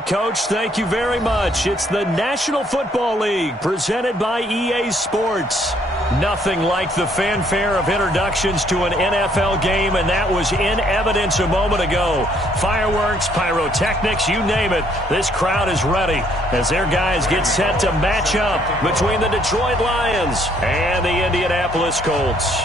right, Coach. Thank you very much. It's the National Football League presented by EA Sports. Nothing like the fanfare of introductions to an NFL game, and that was in evidence a moment ago. Fireworks, pyrotechnics, you name it. This crowd is ready as their guys get set to match up between the Detroit Lions and the Indianapolis Colts.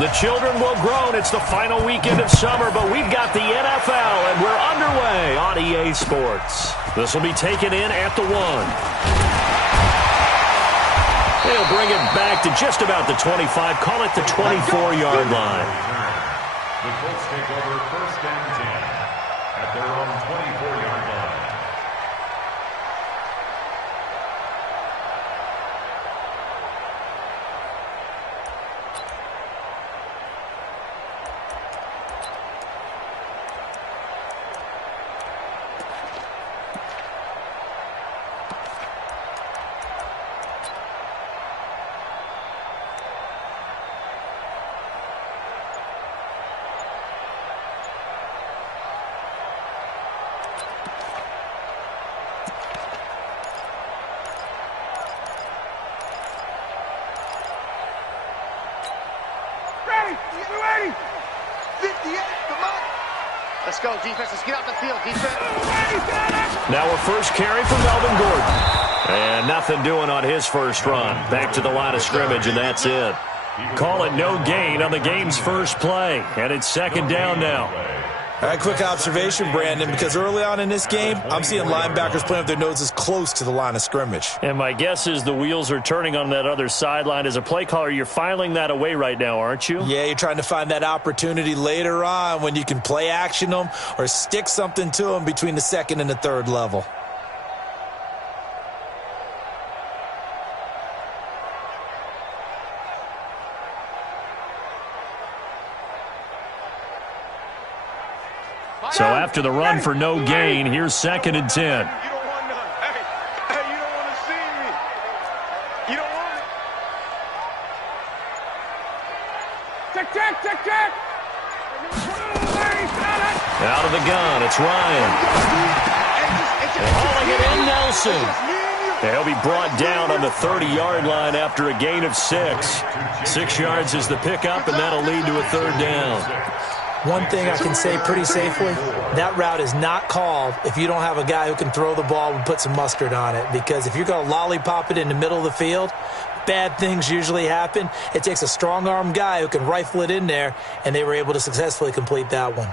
The children will groan. It's the final weekend of summer, but we've got the NFL, and we're underway on EA Sports. This will be taken in at the 1. They'll bring it back to just about the 25, call it the 24-yard line. The Colts take over 1st and 10 at their own 24-yard line. Let's go, defense. Let's get out the field, defense. Now a first carry from Melvin Gordon. And nothing doing on his first run. Back to the line of scrimmage, and that's it. Call it no gain on the game's first play. And it's 2nd down now. All right, quick observation, Brandon, because early on in this game, I'm seeing linebackers playing with their noses close to the line of scrimmage. And my guess is the wheels are turning on that other sideline. As a play caller, you're filing that away right now, aren't you? Yeah, you're trying to find that opportunity later on when you can play action them or stick something to them between the 2nd and the 3rd level. So after the run for no gain, here's 2nd and 10. You don't want none. Hey, you don't want to see me. You don't want it. Check. Out of the gun, it's Ryan. Hauling it in, Nelson. He'll be brought down on the 30-yard line after a gain of 6. 6 yards is the pickup, and that'll lead to a 3rd down. One thing I can say pretty safely, that route is not called if you don't have a guy who can throw the ball and put some mustard on it. Because if you're going to lollipop it in the middle of the field, bad things usually happen. It takes a strong-arm guy who can rifle it in there, and they were able to successfully complete that one.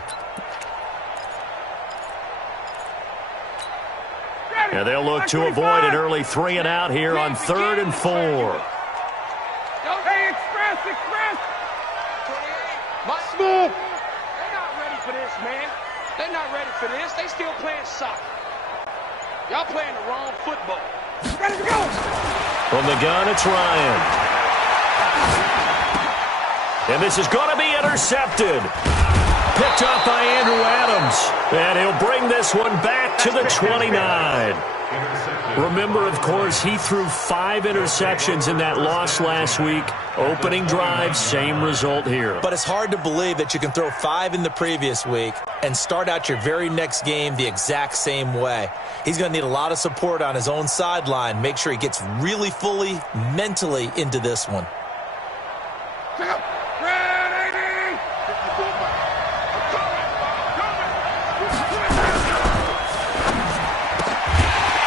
And they'll look to avoid an early 3 and out here on 3rd and 4. Hey, express. Must move. This, man. They're not ready for this. They still playing soccer. Y'all playing the wrong football. Ready to go. From the gun, it's Ryan. And this is going to be intercepted. Picked up by Andrew Adams. And he'll bring this one back to the 29. Remember, of course, he threw 5 interceptions in that loss last week. Opening drive, same result here. But it's hard to believe that you can throw 5 in the previous week and start out your very next game the exact same way. He's going to need a lot of support on his own sideline. Make sure he gets really fully, mentally into this one.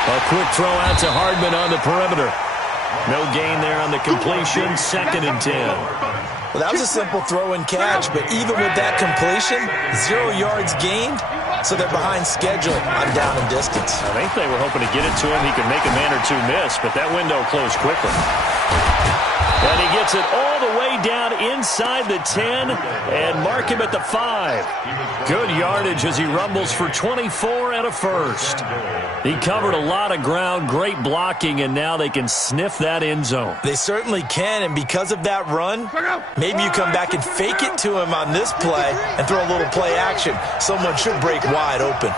A quick throw out to Hardman on the perimeter. No gain there on the completion. 2nd and 10. Well, that was a simple throw and catch, but even with that completion, 0 yards gained, so they're behind schedule on down and distance. I think they were hoping to get it to him. He could make a man or two miss, but that window closed quickly. And he gets it all the way down inside the 10 and mark him at the 5. Good yardage as he rumbles for 24 and a first. He covered a lot of ground, great blocking, and now they can sniff that end zone. They certainly can, and because of that run, maybe you come back and fake it to him on this play and throw a little play action. Someone should break wide open.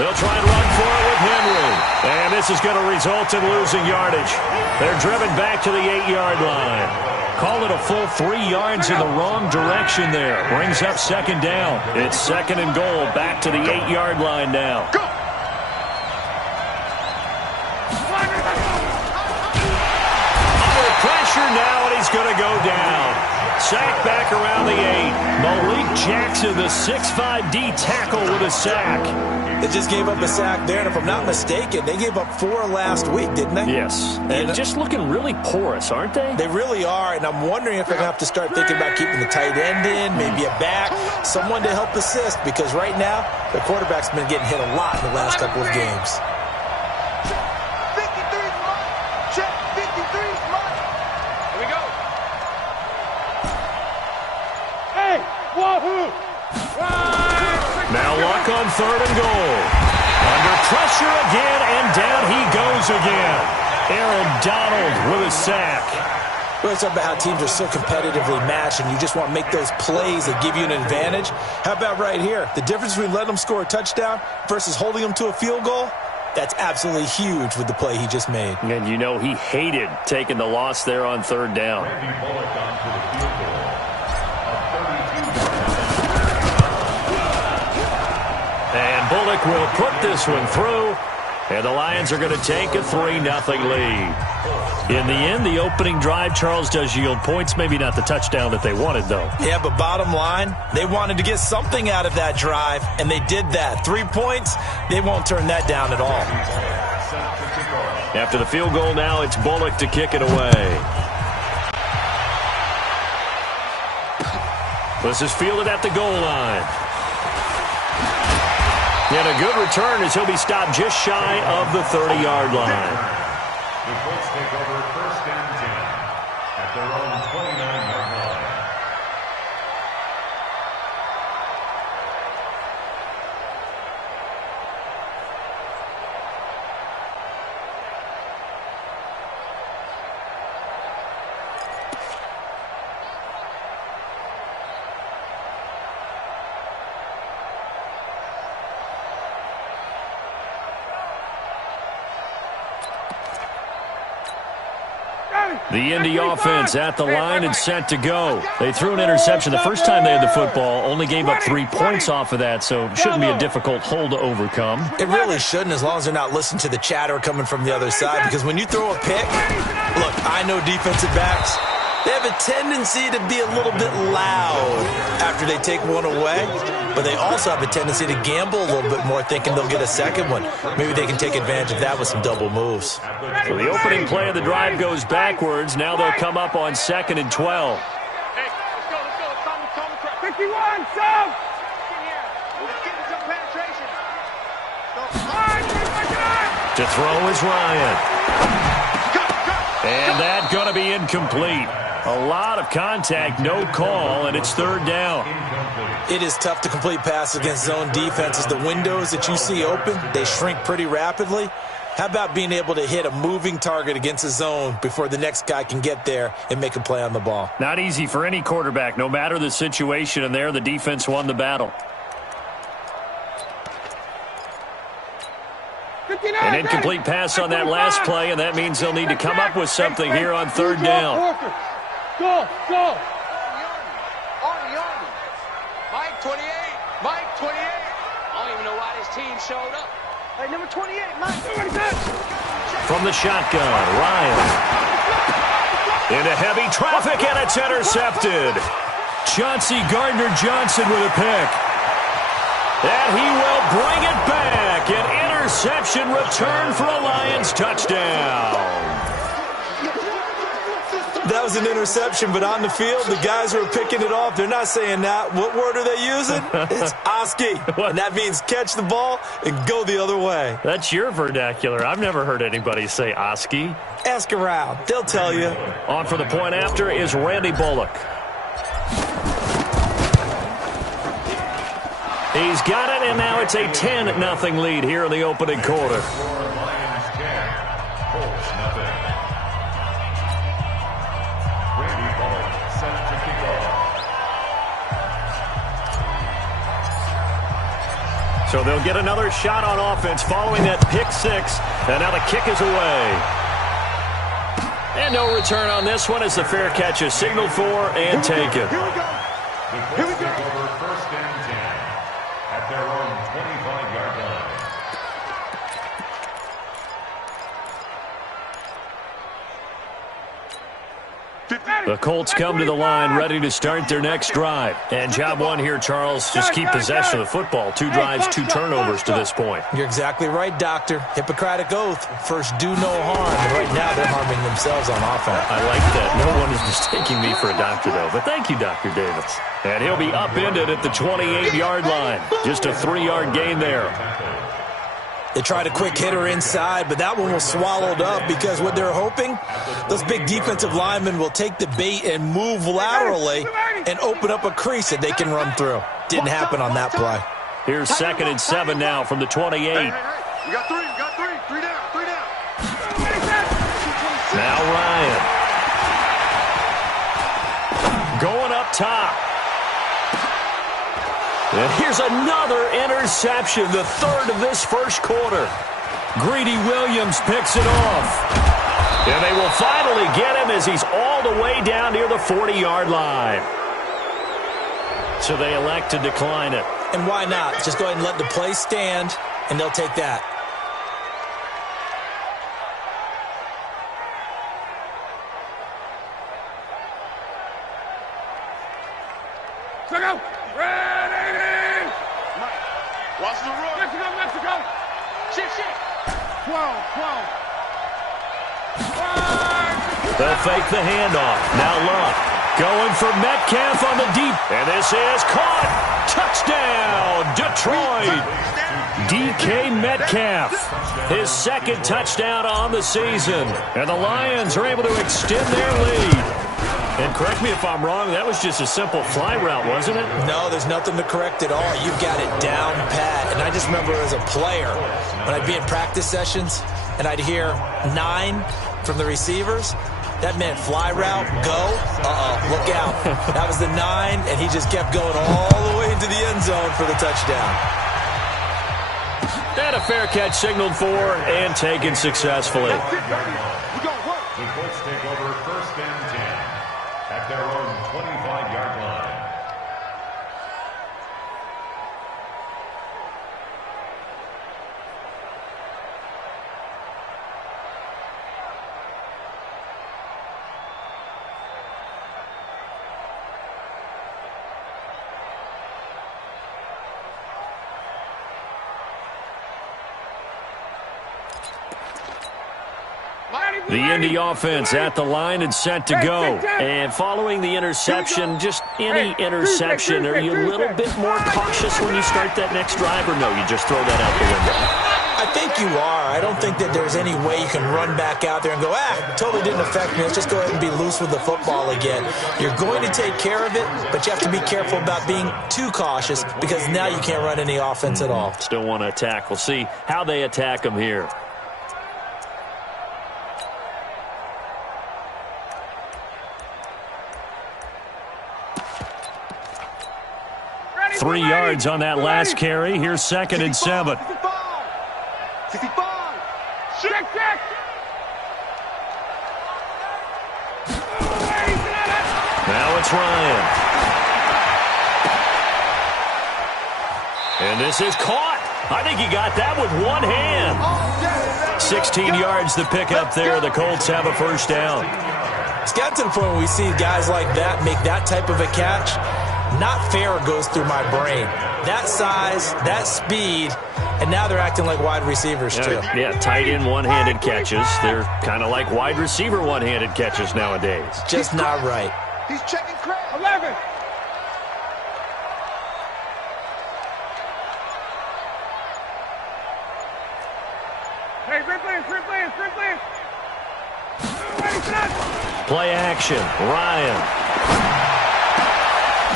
They'll try and run for it with Henry. And this is going to result in losing yardage. They're driven back to the 8-yard line. Call it a full 3 yards in the wrong direction there. Brings up second down. It's second and goal back to the 8-yard line now. Go! Under pressure now, and he's going to go down. Sack back around the 8. Malik Jackson, the 6'5" tackle with a sack. They just gave up a sack there, and if I'm not mistaken, they gave up 4 last week, didn't they? Yes, and just looking really porous, aren't they? They really are, and I'm wondering if they're going to have to start thinking about keeping the tight end in, maybe a back, someone to help assist, because right now, the quarterback's been getting hit a lot in the last couple of games. 53's mine. Check 53's mine. Here we go. Hey, wahoo! Now luck on third and goal. Under pressure again, and down he goes again. Aaron Donald with a sack. Well, it's about how teams are so competitively matched, and you just want to make those plays that give you an advantage. How about right here? The difference between letting them score a touchdown versus holding them to a field goal? That's absolutely huge with the play he just made. And you know he hated taking the loss there on third down. And Bullock will put this one through, and the Lions are going to take a 3-0 lead. In the end, the opening drive, Charles, does yield points. Maybe not the touchdown that they wanted, though. Yeah, but bottom line, they wanted to get something out of that drive, and they did that. 3 points, they won't turn that down at all. After the field goal now, it's Bullock to kick it away. This is fielded at the goal line. And a good return as he'll be stopped just shy of the 30-yard line. The Colts take over first and 10 at their own 29-yard line. The Indy offense at the line and set to go. They threw an interception the first time they had the football, only gave up 3 points off of that, so it shouldn't be a difficult hole to overcome. It really shouldn't, as long as they're not listening to the chatter coming from the other side, because when you throw a pick, look, I know defensive backs, they have a tendency to be a little bit loud after they take one away, but they also have a tendency to gamble a little bit more, thinking they'll get a second one. Maybe they can take advantage of that with some double moves. So the opening play of the drive goes backwards. Now they'll come up on 2nd and 12. Hey, let's go, let's go. Call me crap. 51, Sam! Let's get some penetration. To throw is Ryan. And that's going to be incomplete. A lot of contact, no call, and it's third down. It is tough to complete passes against zone defenses. The windows that you see open, they shrink pretty rapidly. How about being able to hit a moving target against a zone before the next guy can get there and make a play on the ball? Not easy for any quarterback, no matter the situation, and there the defense won the battle. An incomplete pass on that last play, and that means they'll need to come up with something here on third down. Go! Mike 28! Mike 28! I don't even know why this team showed up. Hey, number 28, Mike. From the shotgun, Ryan. Into heavy traffic, and it's intercepted. Chauncey Gardner-Johnson with a pick. And he will bring it back. An interception return for a Lions touchdown. That was an interception, but on the field, the guys who are picking it off, they're not saying that. What word are they using? It's Oski, and that means catch the ball and go the other way. That's your vernacular. I've never heard anybody say Oski. Ask around. They'll tell you. On for the point after is Randy Bullock. He's got it, and now it's a 10-0 lead here in the opening quarter. Lions 10, Colts nothing. Randy Bullock set to kick off. So they'll get another shot on offense following that pick six. And now the kick is away. And no return on this one as the fair catch is signaled for and taken. Here we go. Here we go. Over first and 10 at their own 25-yard line. The Colts come to the line ready to start their next drive. And job one here, Charles, just keep possession of the football. 2 drives, 2 turnovers to this point. You're exactly right, Doctor. Hippocratic oath. First, do no harm. And right now, they're harming themselves on offense. I like that. No one is mistaking me for a doctor, though. But thank you, Dr. Davis. And he'll be upended at the 28-yard line. Just a 3-yard gain there. They tried a quick hitter inside, but that one was swallowed up because what they're hoping, those big defensive linemen will take the bait and move laterally and open up a crease that they can run through. Didn't happen on that play. Here's 2nd and 7 now from the 28. We got 3, we got 3. 3 down, 3 down. Now Ryan. Going up top. And here's another interception, the 3rd of this first quarter. Greedy Williams picks it off. And they will finally get him as he's all the way down near the 40-yard line. So they elect to decline it. And why not? Just go ahead and let the play stand, and they'll take that. Mexico! Ready! Watch the run. Mexico, Mexico! Shit, shit! 12. They'll fake the handoff. Now Luck going for Metcalf on the deep. And this is caught. Touchdown, Detroit. DK Metcalf. His 2nd touchdown on the season. And the Lions are able to extend their lead. And correct me if I'm wrong, that was just a simple fly route, wasn't it? No, there's nothing to correct at all. You've got it down pat. And I just remember as a player, when I'd be in practice sessions, and I'd hear 9 from the receivers, that meant fly route, go, look out. That was the 9, and he just kept going all the way into the end zone for the touchdown. And a fair catch signaled for and taken successfully. The Colts take over first and 10 at their own 25-yard line. The Indy offense at the line and set to go. And following the interception, just any interception, are you a little bit more cautious when you start that next drive, or no, you just throw that out the window? I think you are. I don't think that there's any way you can run back out there and go, totally didn't affect me. Let's just go ahead and be loose with the football again. You're going to take care of it, but you have to be careful about being too cautious because now you can't run any offense at all. Still want to attack. We'll see how they attack them here. 3 yards on that last carry. Here's 2nd and 7. 65. Now it's Ryan. And this is caught. I think he got that with one hand. 16 yards to pick up there. The Colts have a first down. It's got to the point where we see guys like that make that type of a catch. Not fair goes through my brain. That size, that speed, and now they're acting like wide receivers too. Yeah, tight end one-handed catches. They're kind of like wide receiver one-handed catches nowadays. Just not right. He's checking crap. 11. Hey, sprint play. Play action. Ryan.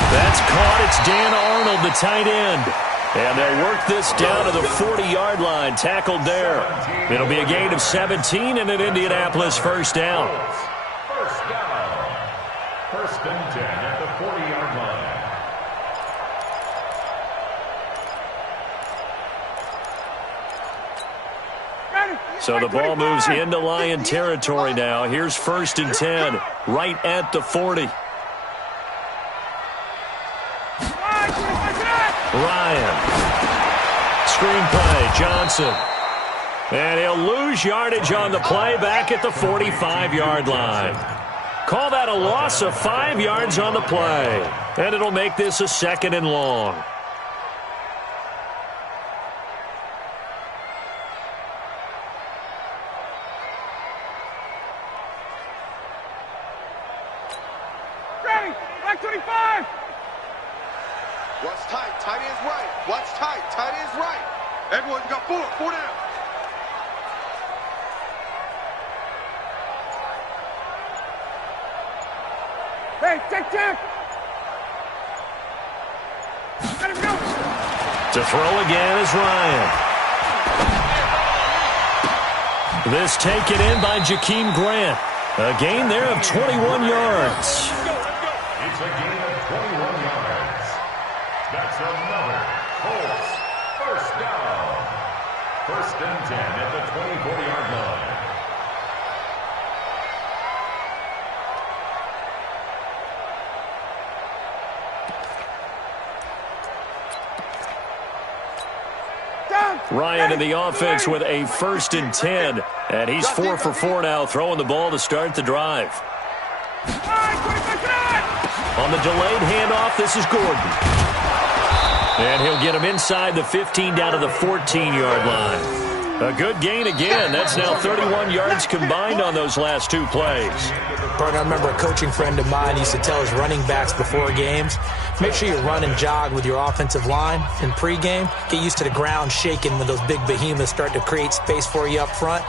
That's caught. It's Dan Arnold, the tight end. And they'll work this down to the 40-yard line. Tackled there. It'll be a gain of 17 and an Indianapolis first down. First down. First and 10 at the 40-yard line. So the ball moves into Lion territory now. Here's 1st and 10, right at the 40. Ryan. Screen play, Johnson. And he'll lose yardage on the play back at the 45-yard line. Call that a loss of 5 yards on the play. And it'll make this a 2nd and long. Ready, back 25. Watch tight, tight end's right. Watch tight, tight end's right. Everyone, you got 4 down. Hey, check. Let him go. To throw again is Ryan. This taken in by Jakeem Grant. A gain there of 21 yards. It's a gain of 21 yards. That's another Colts 1st down. 1st and 10 at the 24-yard line. Ryan in the offense with a 1st and 10. And he's 4 for 4 now, throwing the ball to start the drive. On the delayed handoff, this is Gordon. And he'll get him inside the 15 down to the 14-yard line. A good gain again. That's now 31 yards combined on those last 2 plays. Bert, I remember a coaching friend of mine used to tell his running backs before games, make sure you run and jog with your offensive line in pregame. Get used to the ground shaking when those big behemoths start to create space for you up front.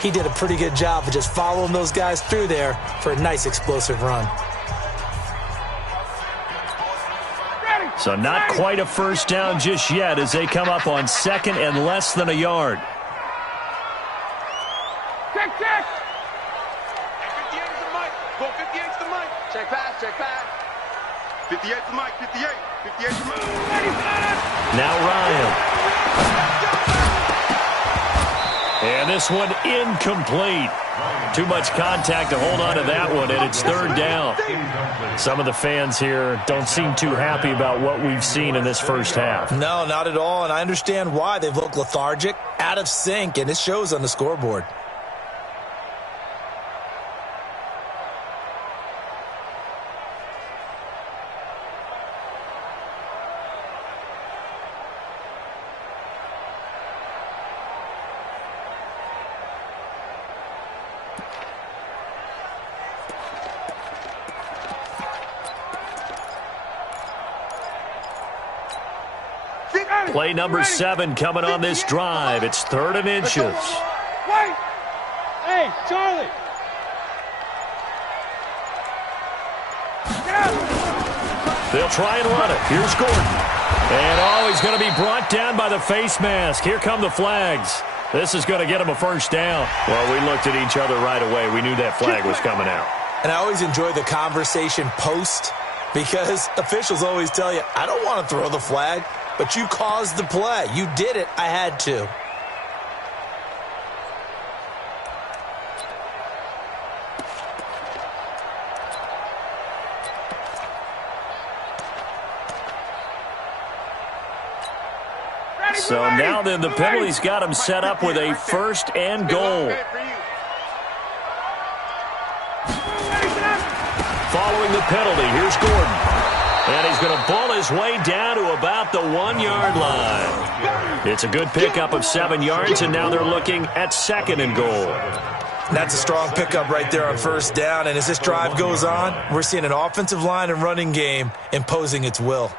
He did a pretty good job of just following those guys through there for a nice explosive run. So not quite a 1st down just yet as they come up on 2nd and less than a yard. Check. 58's the mic. Go 58's the mic. Check pass. 58's the mic. 58's the mic. Now Ryan. And this one incomplete. Too much contact to hold on to that one, and it's 3rd down. Some of the fans here don't seem too happy about what we've seen in this 1st half. No, not at all, and I understand why. They've looked lethargic, out of sync, and it shows on the scoreboard. Play number 7 coming on this drive. It's 3rd and inches. Wait. Hey, Charlie. Get out. They'll try and run it. Here's Gordon. And, he's going to be brought down by the face mask. Here come the flags. This is going to get him a 1st down. Well, we looked at each other right away. We knew that flag was coming out. And I always enjoy the conversation post because officials always tell you, I don't want to throw the flag. But you caused the play. You did it. I had to. So now then, the penalty's got him set up with a 1st and goal. Following the penalty, here's Gordon. And he's going to ball his way down to about the 1-yard line. It's a good pickup of 7 yards, and now they're looking at 2nd and goal. That's a strong pickup right there on 1st down. And as this drive goes on, we're seeing an offensive line and running game imposing its will.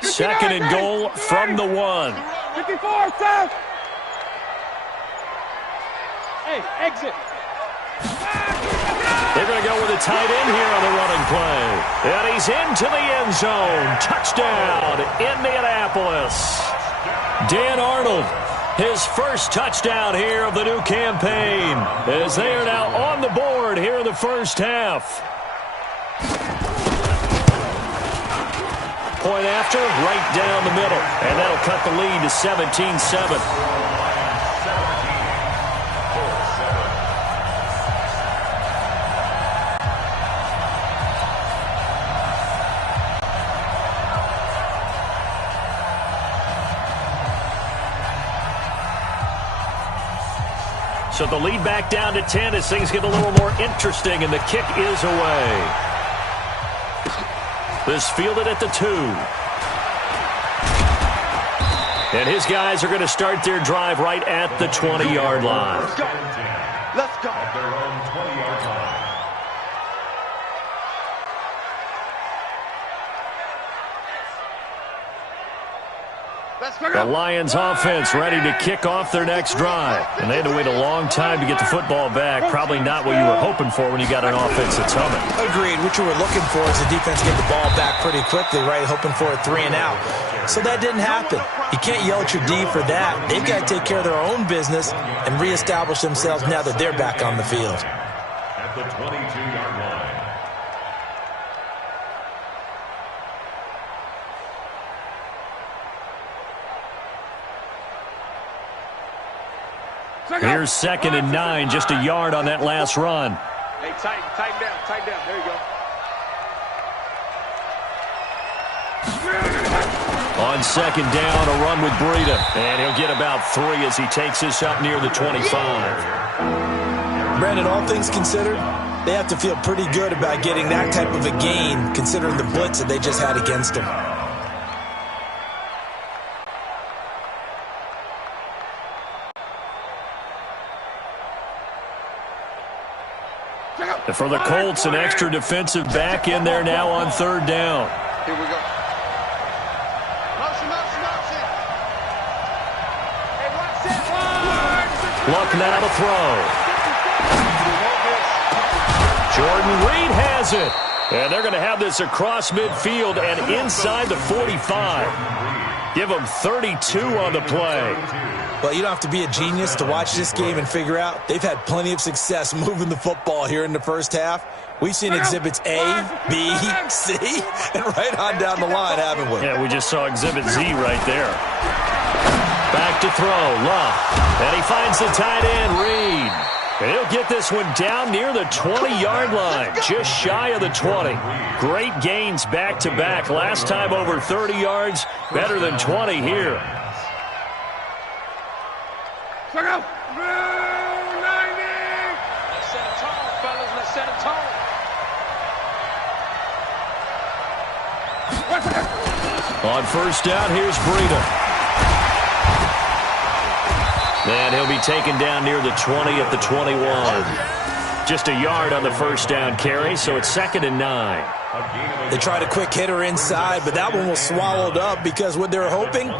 Second and goal from the 1. 54, South. Hey, exit. They're going to go with a tight end here on the running play. And he's into the end zone. Touchdown, Indianapolis. Dan Arnold, his first touchdown here of the new campaign, as they are now on the board here in the first half. Point after, right down the middle, and that'll cut the lead to 17-7. So the lead back down to 10 as things get a little more interesting, and the kick is away. This fielded at the 2. And his guys are going to start their drive right at the 20-yard line. Let's go. Let's go. At their own 20-yard line. The Lions offense ready to kick off their next drive. And they had to wait a long time to get the football back. Probably not what you were hoping for when you got an offense that's humming. Agreed. What you were looking for is the defense get the ball back pretty quickly, right? Hoping for a 3 and out. So that didn't happen. You can't yell at your D for that. They've got to take care of their own business and reestablish themselves now that they're back on the field. At the 22-yard line. Here's 2nd and 9, just a yard on that last run. Hey, tighten down. There you go. On 2nd down, a run with Breida. And he'll get about 3 as he takes this up near the 25. Brandon, all things considered, they have to feel pretty good about getting that type of a gain, considering the blitz that they just had against them. And for the Colts, an extra defensive back in there now on 3rd down. Here we go. Motion. Hey, watch it. Luck now to throw. Jordan Reed has it. And they're going to have this across midfield and inside the 45. Give them 32 on the play. Well, you don't have to be a genius to watch this game and figure out they've had plenty of success moving the football here in the first half. We've seen exhibits A, B, C, and right on down the line, haven't we? Yeah, we just saw exhibit Z right there. Back to throw, Love. And he finds the tight end, Reed. And he'll get this one down near the 20-yard line, just shy of the 20. Great gains back-to-back. Last time over 30 yards, better than 20 here. Let's set a tone, fellas. Let's set a tone. On 1st down, here's Breida. And he'll be taken down near the 20 at the 21. Just a yard on the 1st down carry, so it's 2nd and 9. They tried a quick hitter inside, but that one was swallowed up because what they're hoping,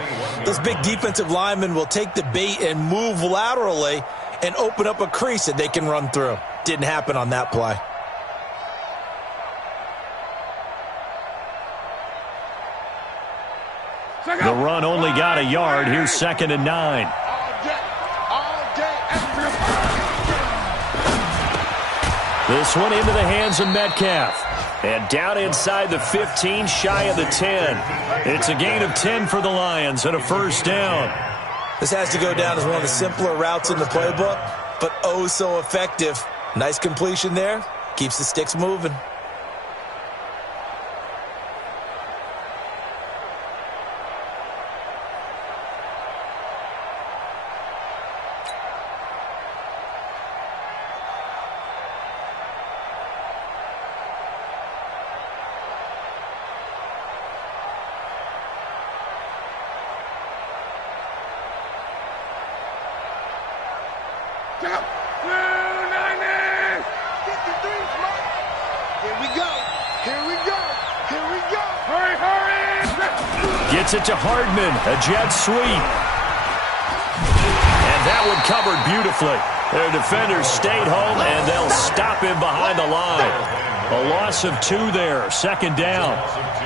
those big defensive linemen will take the bait and move laterally and open up a crease that they can run through. Didn't happen on that play. The run only got a yard. Here's 2nd and 9. This one into the hands of Metcalf. And down inside the 15, shy of the 10. It's a gain of 10 for the Lions and a 1st down. This has to go down as one of the simpler routes in the playbook, but oh so effective. Nice completion there. Keeps the sticks moving. Gets it to Hardman, a jet sweep. And that one covered beautifully. Their defenders stayed home, and they'll stop him behind the line. A loss of 2 there, 2nd down.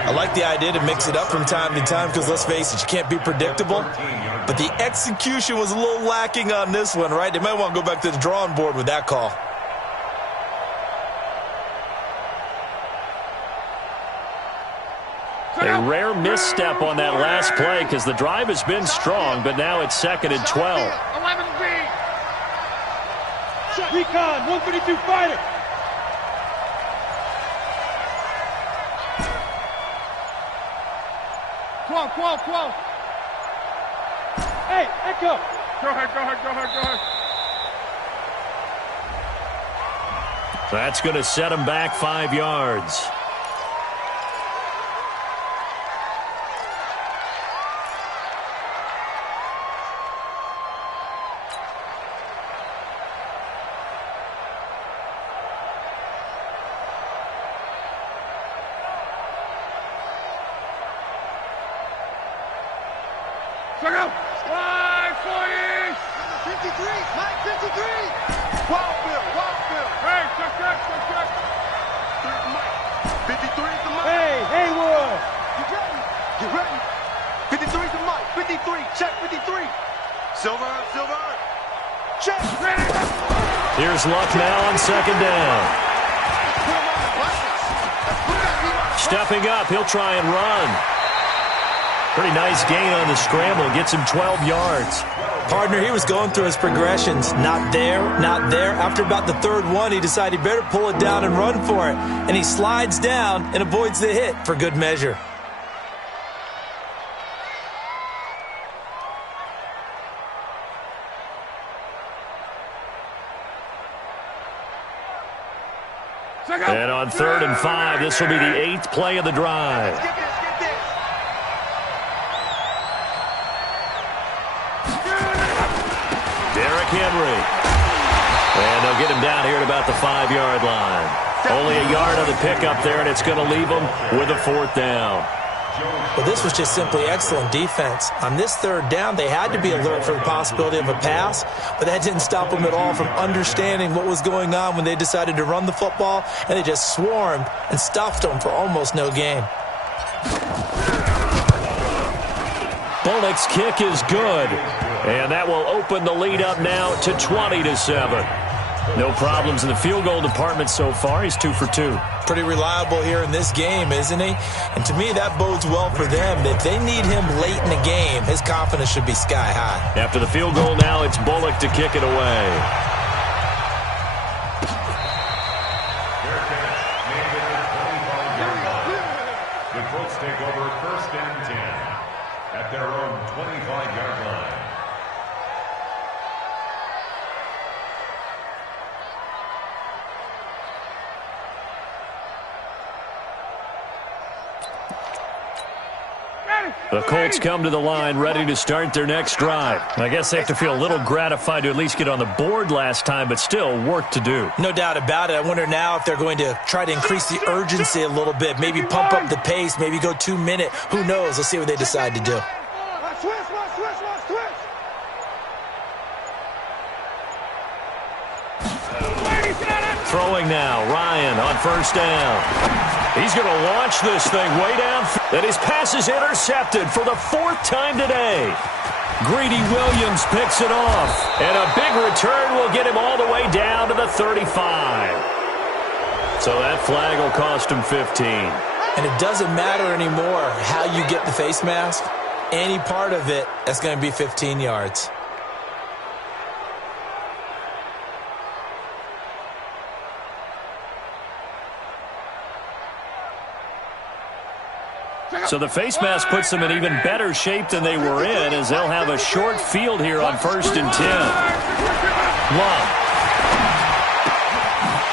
I like the idea to mix it up from time to time because, let's face it, you can't be predictable. but the execution was a little lacking on this one, right? They might want to go back to the drawing board with that call. A rare misstep on that last play because the drive has been strong, but now it's 2nd and 12. 11B. Recon, 152 fighter. Quo. Hey, Echo. Go ahead. That's going to set him back 5 yards. Wide 40. 53, Mike 53. Wild Bill. Hey, check. 53 is the Mike. Hey, Haywood. Get ready. 53 is the Mike. 53, check 53. Silver. Check. Ready. Here's Luck now on 2nd down. Put him on the buses. Stepping up, he'll try and run. Pretty nice gain on the scramble. Gets him 12 yards. Partner, he was going through his progressions. Not there. After about the 3rd one, he decided he better pull it down and run for it. And he slides down and avoids the hit for good measure. And on 3rd and 5, this will be the 8th play of the drive. Get this. Derrick Henry. And they'll get him down here at about the 5-yard line. Only a yard on the pickup there, and it's going to leave him with a 4th down. Well, this was just simply excellent defense. On this 3rd down, they had to be alert for the possibility of a pass, but that didn't stop them at all from understanding what was going on when they decided to run the football, and they just swarmed and stuffed them for almost no gain. Bullock's kick is good, and that will open the lead up now to 20-7. No problems in the field goal department so far. He's 2 for 2. Pretty reliable here in this game, isn't he? And to me, that bodes well for them. If they need him late in the game, his confidence should be sky high. After the field goal now, it's Bullock to kick it away. The Colts take over 1st and 10 at their own 25-yard line. The Colts come to the line ready to start their next drive. I guess they have to feel a little gratified to at least get on the board last time, but still work to do. No doubt about it. I wonder now if they're going to try to increase the urgency a little bit, maybe pump up the pace, maybe go 2-minute. Who knows? Let's see what they decide to do. Throwing now, Ryan on 1st down. He's going to launch this thing way down. And his pass is intercepted for the 4th time today. Greedy Williams picks it off. And a big return will get him all the way down to the 35. So that flag will cost him 15. And it doesn't matter anymore how you get the face mask. Any part of it, that's going to be 15 yards. So the face mask puts them in even better shape than they were in, as they'll have a short field here on 1st and 10. Love.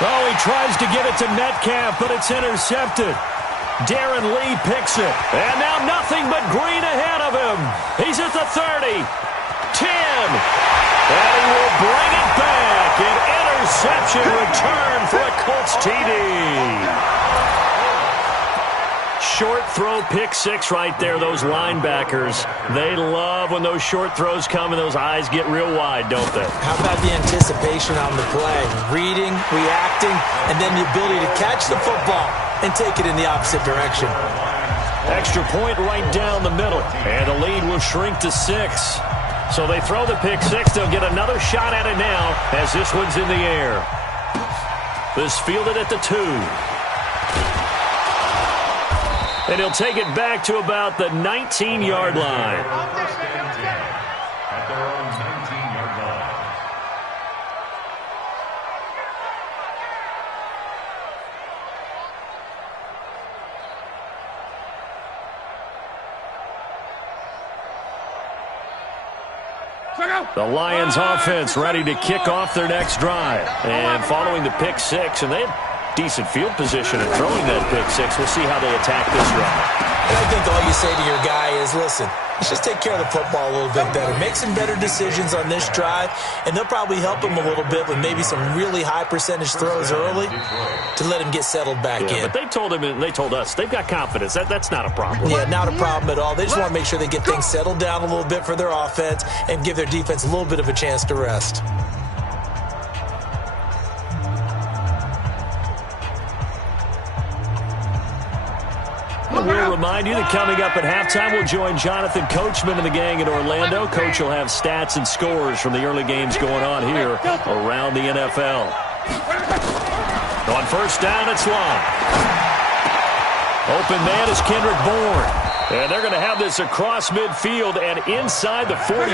Oh, he tries to get it to Metcalf, but it's intercepted. Darren Lee picks it. And now nothing but green ahead of him. He's at the 30. 10. And he will bring it back. An interception return for a Colts TD. Short throw, pick 6 right there. Those linebackers, they love when those short throws come and those eyes get real wide, don't they? How about the anticipation on the play? Reading, reacting, and then the ability to catch the football and take it in the opposite direction. Extra point right down the middle, and the lead will shrink to 6. So they throw the pick six. They'll get another shot at it now as this one's in the air. This fielded at the 2. And he'll take it back to about the 19-yard line. At their own 19-yard line. The Lions offense ready to kick off their next drive. And following the pick six, and they had decent field position in throwing that pick six. We'll see how they attack this drive. And I think all you say to your guy is, listen, let's just take care of the football a little bit better. Make some better decisions on this drive, and they'll probably help him a little bit with maybe some really high percentage throws early to let him get settled back in. But they told him, and they told us, they've got confidence. That's not a problem. Yeah, not a problem at all. They just want to make sure they get things settled down a little bit for their offense and give their defense a little bit of a chance to rest. We'll remind you that coming up at halftime, we'll join Jonathan Coachman and the gang in Orlando. Coach will have stats and scores from the early games going on here around the NFL. On first down, it's Long. Open man is Kendrick Bourne. And they're going to have this across midfield and inside the 45.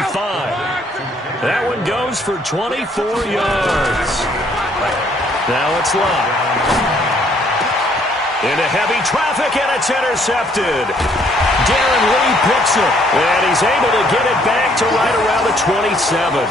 That one goes for 24 yards. Now it's Long. Into heavy traffic, and it's intercepted. Darren Lee picks it, and he's able to get it back to right around the 27.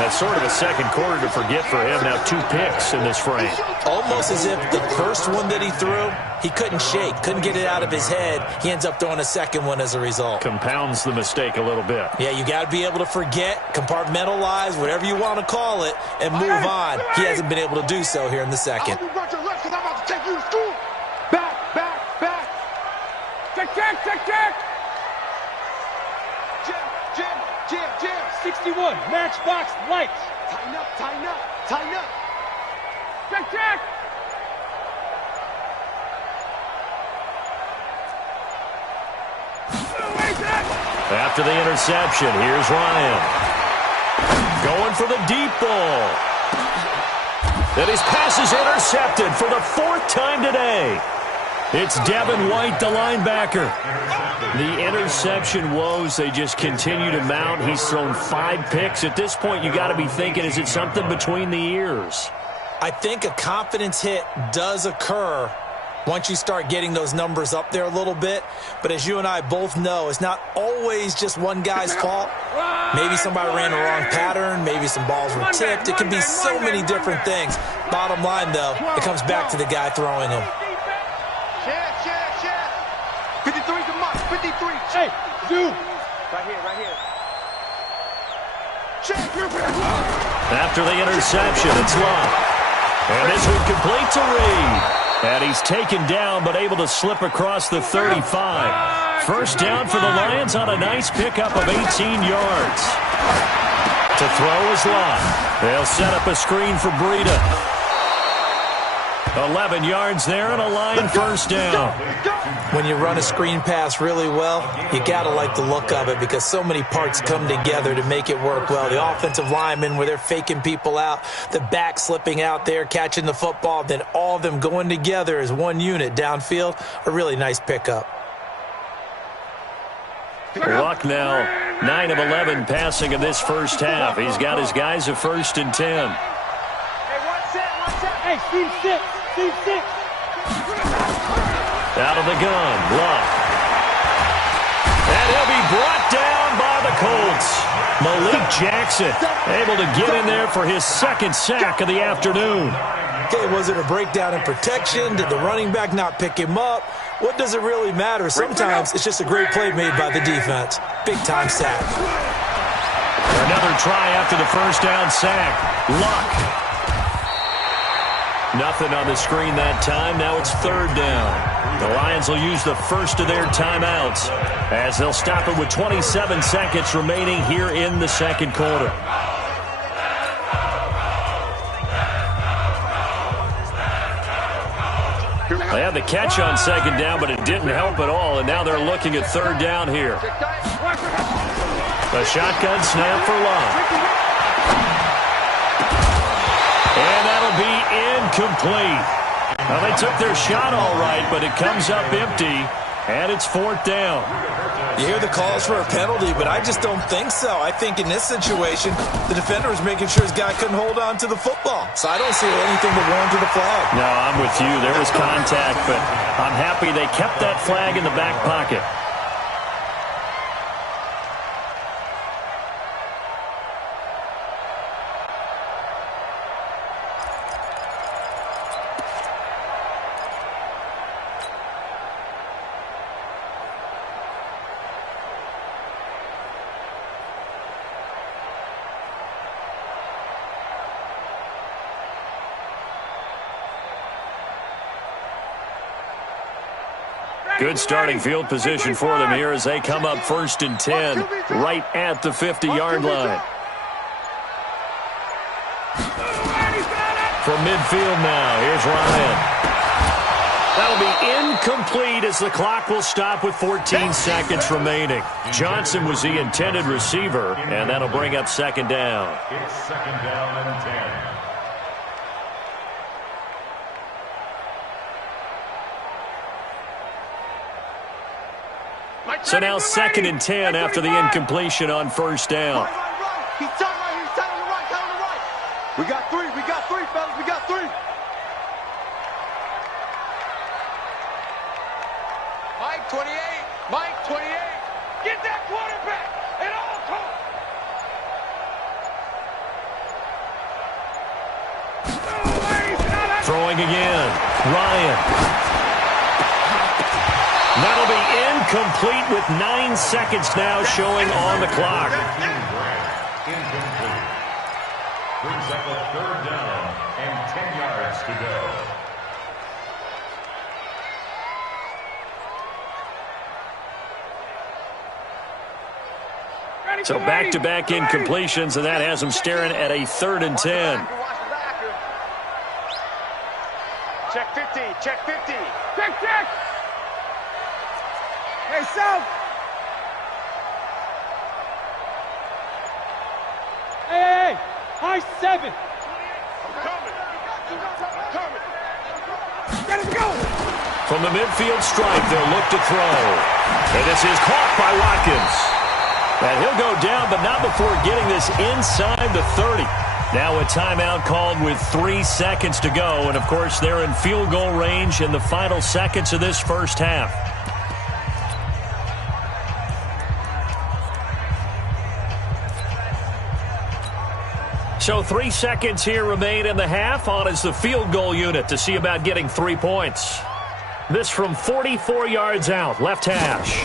That's sort of a second quarter to forget for him. Now 2 picks in this frame. Almost as if the first one that he threw, he couldn't shake, couldn't get it out of his head. He ends up throwing a second one as a result. Compounds the mistake a little bit. Yeah, you got to be able to forget, compartmentalize, whatever you want to call it, and move on. He hasn't been able to do so here in the second. Take you to school. Back. Check. Jam. 61, matchbox lights. Tighten up. Check. After the interception, here's Ryan. Going for the deep ball. And his pass is intercepted for the 4th time today. It's Devin White, the linebacker. The interception woes, they just continue to mount. He's thrown 5 picks. At this point, you got to be thinking, is it something between the ears? I think a confidence hit does occur once you start getting those numbers up there a little bit. But as you and I both know, it's not always just one guy's fault. Maybe somebody ran the wrong pattern. Maybe some balls were tipped. It can be so many different things. Bottom line, though, it comes back to the guy throwing them. 53's a must. 53. Hey, dude. Right here. After the interception, it's Long. And this one complete to Reed. And he's taken down, but able to slip across the 35. First down for the Lions on a nice pickup of 18 yards. To throw is Long. They'll set up a screen for Breida. 11 yards there and a Lion first down. When you run a screen pass really well, you got to like the look of it because so many parts come together to make it work well. The offensive linemen where they're faking people out, the back slipping out there, catching the football, then all of them going together as one unit downfield, a really nice pickup. Luck now, 9 of 11 passing in this first half. He's got his guys a 1st and 10. Hey, one set. Hey, Steve 6. Out of the gun, Luck. And he'll be brought down by the Colts. Malik Jackson able to get in there for his 2nd sack of the afternoon. Okay, was it a breakdown in protection? Did the running back not pick him up? What does it really matter? Sometimes it's just a great play made by the defense. Big-time sack. Another try after the first down sack. Luck. Nothing on the screen that time. Now it's 3rd down. The Lions will use the first of their timeouts as they'll stop it with 27 seconds remaining here in the second quarter. They had the catch on 2nd down, but it didn't help at all, and now they're looking at 3rd down here. A shotgun snap for Love. And that'll be incomplete. Well, they took their shot all right, but it comes up empty, and it's 4th down. You hear the calls for a penalty, but I just don't think so. I think in this situation, the defender was making sure his guy couldn't hold on to the football. So I don't see anything to warrant the flag. No, I'm with you. There was contact, but I'm happy they kept that flag in the back pocket. Good starting field position for them here as they come up 1st and 10 right at the 50-yard line. From midfield now, here's Ryan. That'll be incomplete as the clock will stop with 14 seconds remaining. Johnson was the intended receiver, and that'll bring up 2nd down. It's 2nd down and 10. So now 2nd and 10 after the incompletion on 1st down. He's tight right, he's tight on the right, tight on the right. We got three, fellas, we got 3. Mike 28, Mike 28. Get that quarterback at all costs. Throwing again. Ryan. That'll be incomplete with 9 seconds now showing on the clock. Incomplete. Brings up a 3rd down and 10 yards to go. So back-to-back incompletions, and that has them staring at a 3rd and 10. Check 50, check 50. Check. Hey, South. Hey, high 7. I'm coming. Ready to go. From the midfield stripe, they'll look to throw. And this is caught by Watkins. And he'll go down, but not before getting this inside the 30. Now a timeout called with 3 seconds to go. And, of course, they're in field goal range in the final seconds of this first half. So 3 seconds here remain in the half. On is the field goal unit to see about getting 3 points. This from 44 yards out, left hash.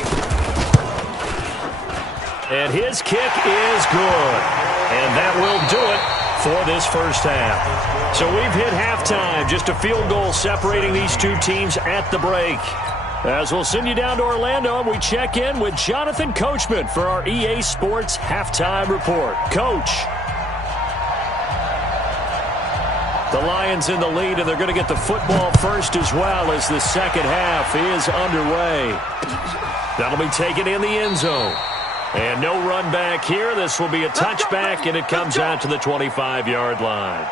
And his kick is good. And that will do it for this first half. So we've hit halftime. Just a field goal separating these two teams at the break. As we'll send you down to Orlando, and we check in with Jonathan Coachman for our EA Sports Halftime Report. Coach. The Lions in the lead, and they're going to get the football first as well as the second half is underway. That'll be taken in the end zone. And no run back here. This will be a touchback, and it comes out to the 25-yard line.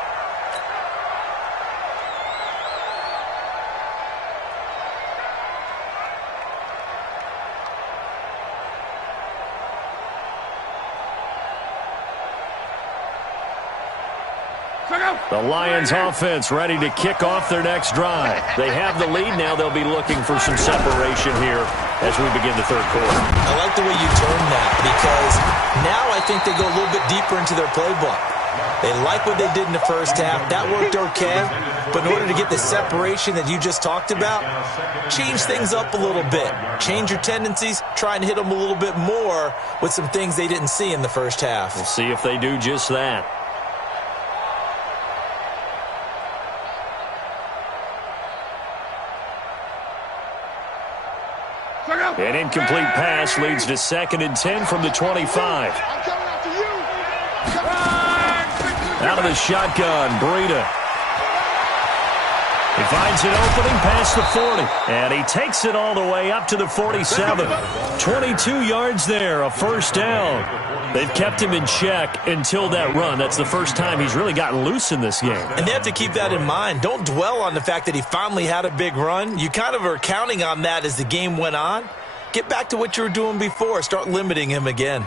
The Lions offense ready to kick off their next drive. They have the lead now. They'll be looking for some separation here as we begin the third quarter. I like the way you term that because now I think they go a little bit deeper into their playbook. They like what they did in the first half. That worked okay. But in order to get the separation that you just talked about, change things up a little bit. Change your tendencies. Try and hit them a little bit more with some things they didn't see in the first half. We'll see if they do just that. An incomplete pass leads to 2nd and 10 from the 25. Out of the shotgun, Breida. He finds an opening past the 40, and he takes it all the way up to the 47. 22 yards there, a first down. They've kept him in check until that run. That's the first time he's really gotten loose in this game. And they have to keep that in mind. Don't dwell on the fact that he finally had a big run. You kind of are counting on that as the game went on. Get back to what you were doing before. Start limiting him again.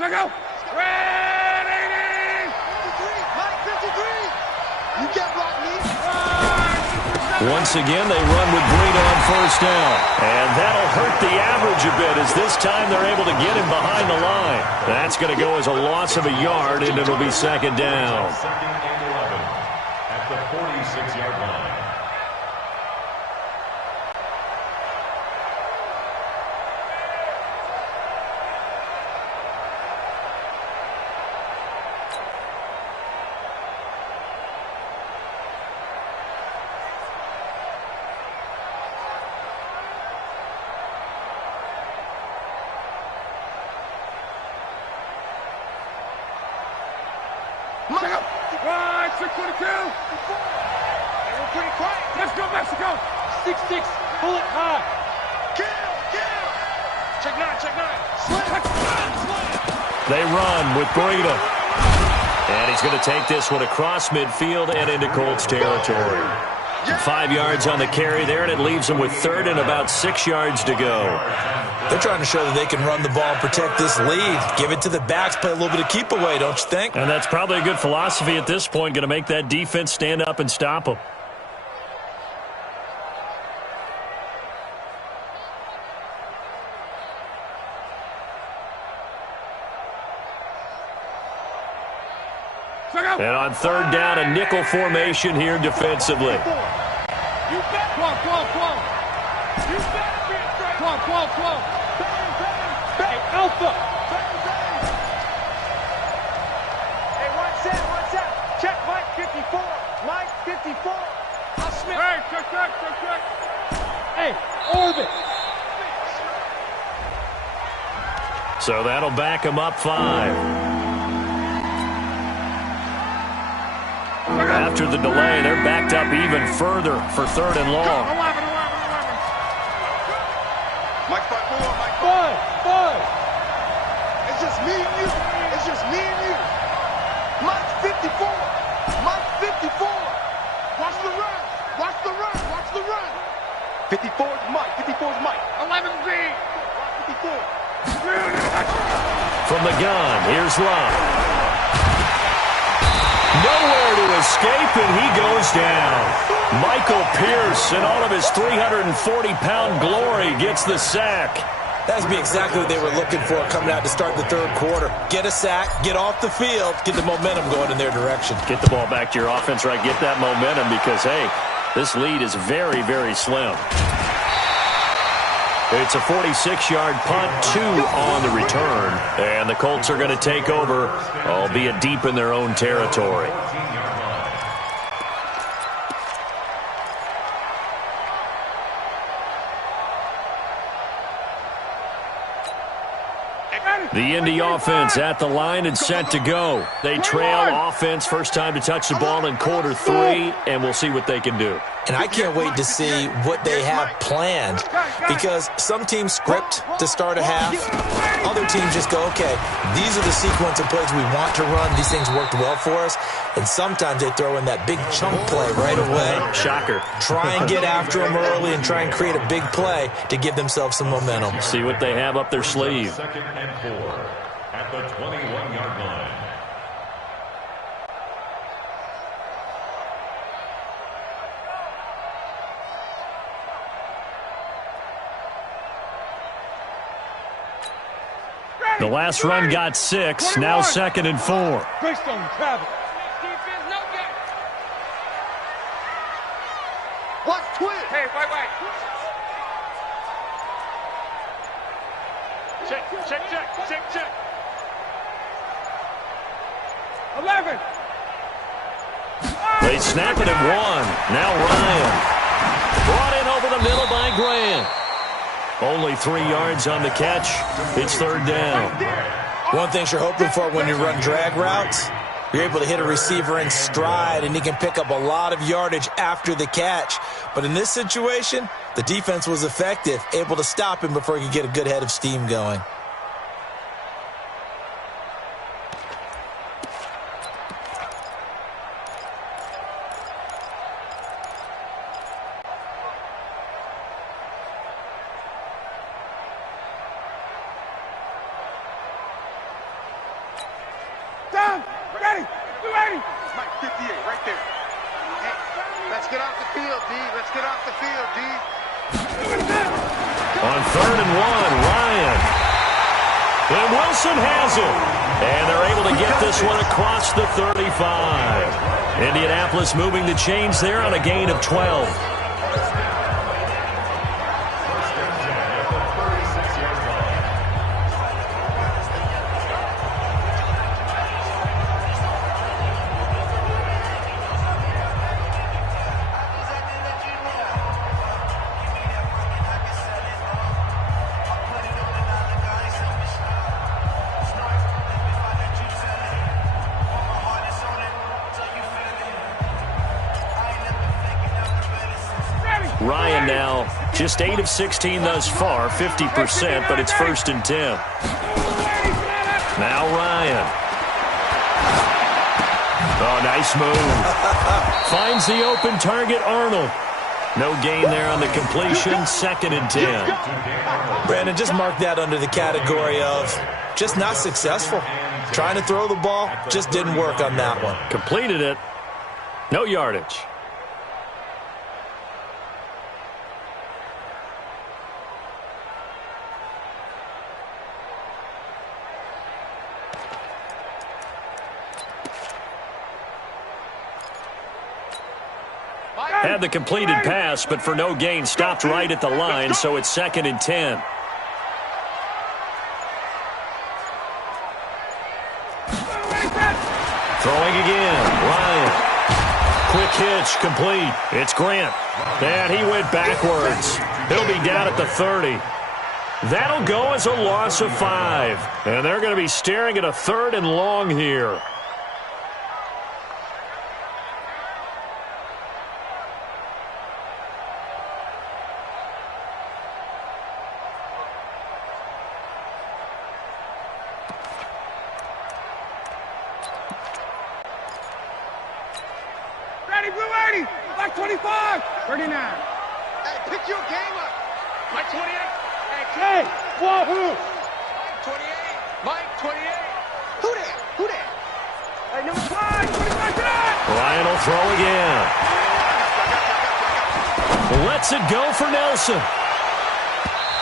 Go! Ready! Mike 53! You get Rodney! Once again, they run with Breida on first down. And that'll hurt the average a bit as this time they're able to get him behind the line. That's going to go as a loss of a yard, and it'll be second down. Second and 11 at the 46-yard line. Right, 622. They were pretty quiet. Let's go, Mexico. 6-6. Pull it high. Kill. Check nine. Slam. They run with Breida. And he's going to take this one across midfield and into Colts territory. 5 yards on the carry there, and it leaves them with third and about 6 yards to go. They're trying to show that they can run the ball and protect this lead. Give it to the backs, play a little bit of keep away, don't you think? And that's probably a good philosophy at this point, going to make that defense stand up and stop them. And on third down, a nickel formation here defensively. You bet. Come on. You bet. Come on. Hey, Alpha. Hey, watch that. Check Mike 54. Mike 54. I'll Smith. Hey, check. Hey, Orbit. So that'll back him up 5. After the delay, they're backed up even further for third and long. 11. Mike 54, Mike 5. It's just me and you. Mike 54. Mike 54. Watch the run. 54's Mike. 11 B. 54. From the gun, here's Love. Nowhere to escape, and he goes down. Michael Pierce, in all of his 340-pound glory, gets the sack. That would be exactly what they were looking for coming out to start the third quarter. Get a sack, get off the field, get the momentum going in their direction. Get the ball back to your offense, right? Get that momentum because, hey, this lead is very, very slim. It's a 46-yard punt, 2 on the return. And the Colts are going to take over, albeit deep in their own territory. The Indy offense at the line and set to go. They trail offense first time to touch the ball in quarter 3, and we'll see what they can do. And I can't wait to see what they have planned, because some teams script to start a half. Other teams just go, okay, these are the sequence of plays we want to run. These things worked well for us. And sometimes they throw in that big chunk play right away. Shocker. Try and get after them early and try and create a big play to give themselves some momentum. See what they have up their sleeve. Second and 4 at the 21-yard line. The last run got 6, now second and 4. Greystone, travel. Defense, no game. Watch twist. Hey, wait. Check. 11. They snap it at 1. Now Ryan. Brought in over the middle by Grant. Only 3 yards on the catch. It's third down. One thing you're hoping for when you run drag routes, you're able to hit a receiver in stride, and he can pick up a lot of yardage after the catch. But in this situation, the defense was effective, able to stop him before he could get a good head of steam going. On 3rd and 1, Ryan. And Wilson has it. And they're able to get this one across the 35. Indianapolis moving the chains there on a gain of 12. Ryan now just 8 of 16 thus far, 50%, but it's 1st and 10. Now Ryan. Oh, nice move. Finds the open target, Arnold. No gain there on the completion, 2nd and 10. Brandon, just mark that under the category of just not successful. Trying to throw the ball, just didn't work on that one. Completed it. No yardage. Had the completed pass, but for no gain, stopped right at the line, so it's 2nd and 10. Throwing again, Ryan. Quick hitch, complete. It's Grant. And he went backwards. He'll be down at the 30. That'll go as a loss of 5. And they're going to be staring at a 3rd and long here. Like 25. 39. Hey, pick your game up. Mike 28. Hey, Wahoo. 28. Mike 28. Who that? Who that? Hey, number 5. 25 tonight. Ryan will throw again. Lets it go for Nelson.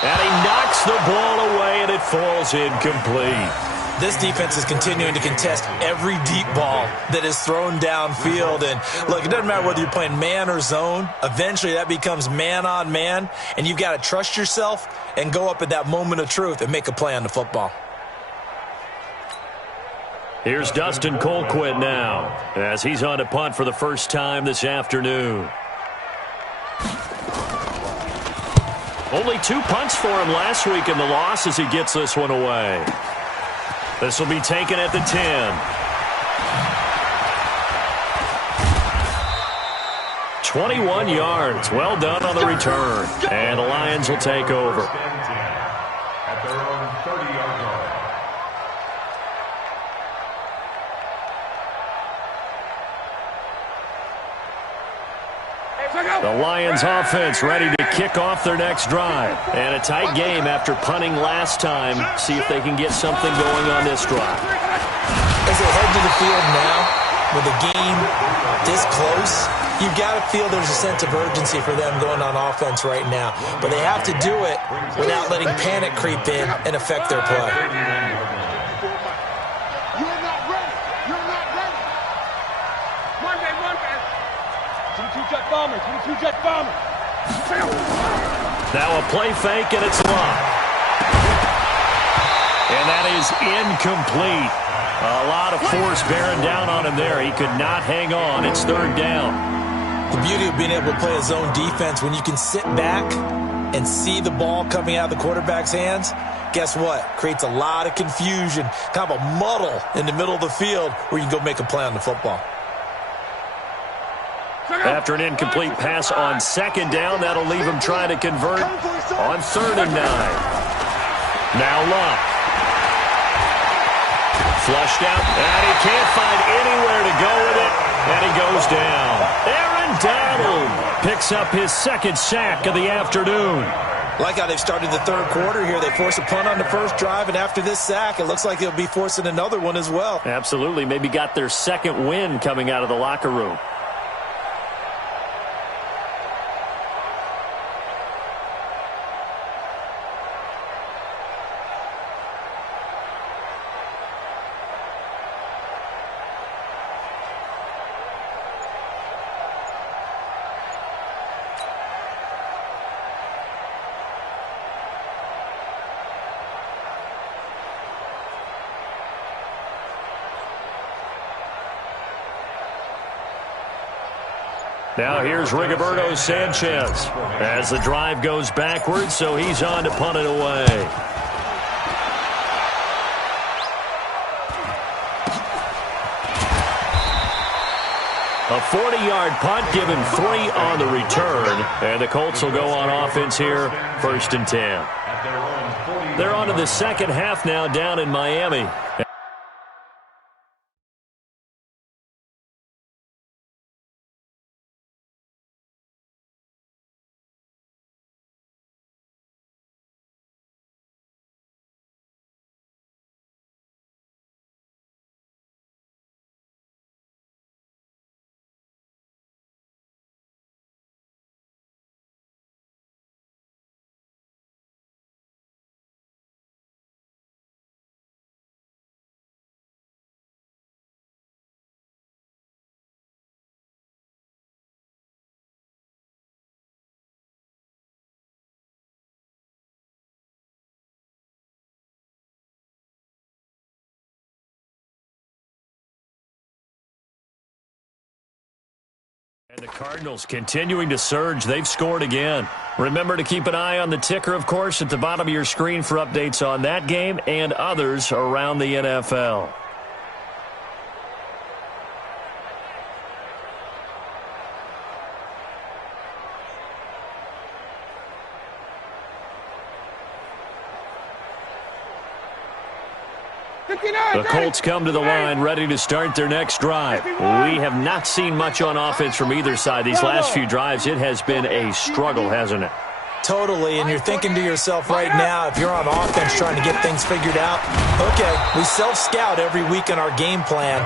And he knocks the ball away, and it falls incomplete. This defense is continuing to contest every deep ball that is thrown downfield. And, look, it doesn't matter whether you're playing man or zone. Eventually, that becomes man on man, and you've got to trust yourself and go up at that moment of truth and make a play on the football. Here's Dustin Colquitt now as he's on to punt for the first time this afternoon. Only 2 punts for him last week in the loss as he gets this one away. This will be taken at the 10. 21 yards. Well done on the return. And the Lions will take over. At their own 30-yard line. The Lions offense ready to kick off their next drive. And a tight game after punting last time. See if they can get something going on this drive. As they head to the field now, with the game this close, you've got to feel there's a sense of urgency for them going on offense right now. But they have to do it without letting panic creep in and affect their play. You're not ready. You're not ready. Monday. 22-jet bomber. 22-jet bomber. Now a play fake, and it's locked. And that is incomplete. A lot of force bearing down on him there. He could not hang on. It's third down. The beauty of being able to play a zone defense, when you can sit back and see the ball coming out of the quarterback's hands, guess what? Creates a lot of confusion, kind of a muddle in the middle of the field where you can go make a play on the football. After an incomplete pass on second down, that'll leave him trying to convert on 3rd and 9. Now Luck. Flushed out, and he can't find anywhere to go with it, and he goes down. Aaron Donald picks up his 2nd sack of the afternoon. Like how they've started the 3rd quarter here. They force a punt on the first drive, and after this sack, it looks like they'll be forcing another one as well. Absolutely. Maybe got their 2nd win coming out of the locker room. Now here's Rigoberto Sanchez as the drive goes backwards, so he's on to punt it away. A 40-yard punt, give him 3 on the return, and the Colts will go on offense here, 1st and 10. They're on to the second half now down in Miami. And the Cardinals continuing to surge. They've scored again. Remember to keep an eye on the ticker, of course, at the bottom of your screen for updates on that game and others around the NFL. The Colts come to the line ready to start their next drive. We have not seen much on offense from either side these last few drives. It has been a struggle, hasn't it? Totally, and you're thinking to yourself right now, if you're on offense trying to get things figured out, okay, we self-scout every week in our game plan.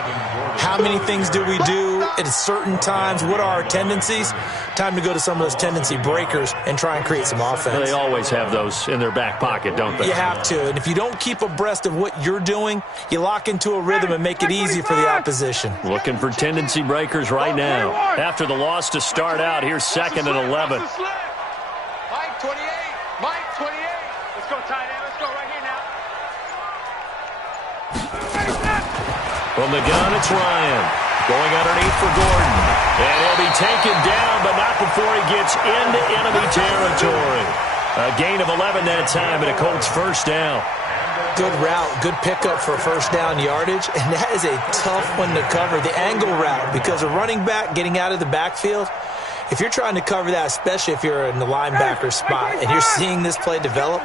How many things do we do at certain times? What are our tendencies? Time to go to some of those tendency breakers and try and create some offense. They always have those in their back pocket, don't they? You have to, and if you don't keep abreast of what you're doing, you lock into a rhythm and make it easy for the opposition. Looking for tendency breakers right now. After the loss to start out, here's 2nd and 11. Mike 28. Mike 28. Let's go, tight end. Let's go right here now. From the gun, it's Ryan. Going underneath for Gordon. And he'll be taken down, but not before he gets into enemy territory. A gain of 11 that time, and a Colts 1st down. Good route, good pickup for 1st down yardage, and that is a tough one to cover. The angle route, because a running back getting out of the backfield, if you're trying to cover that, especially if you're in the linebacker spot and you're seeing this play develop,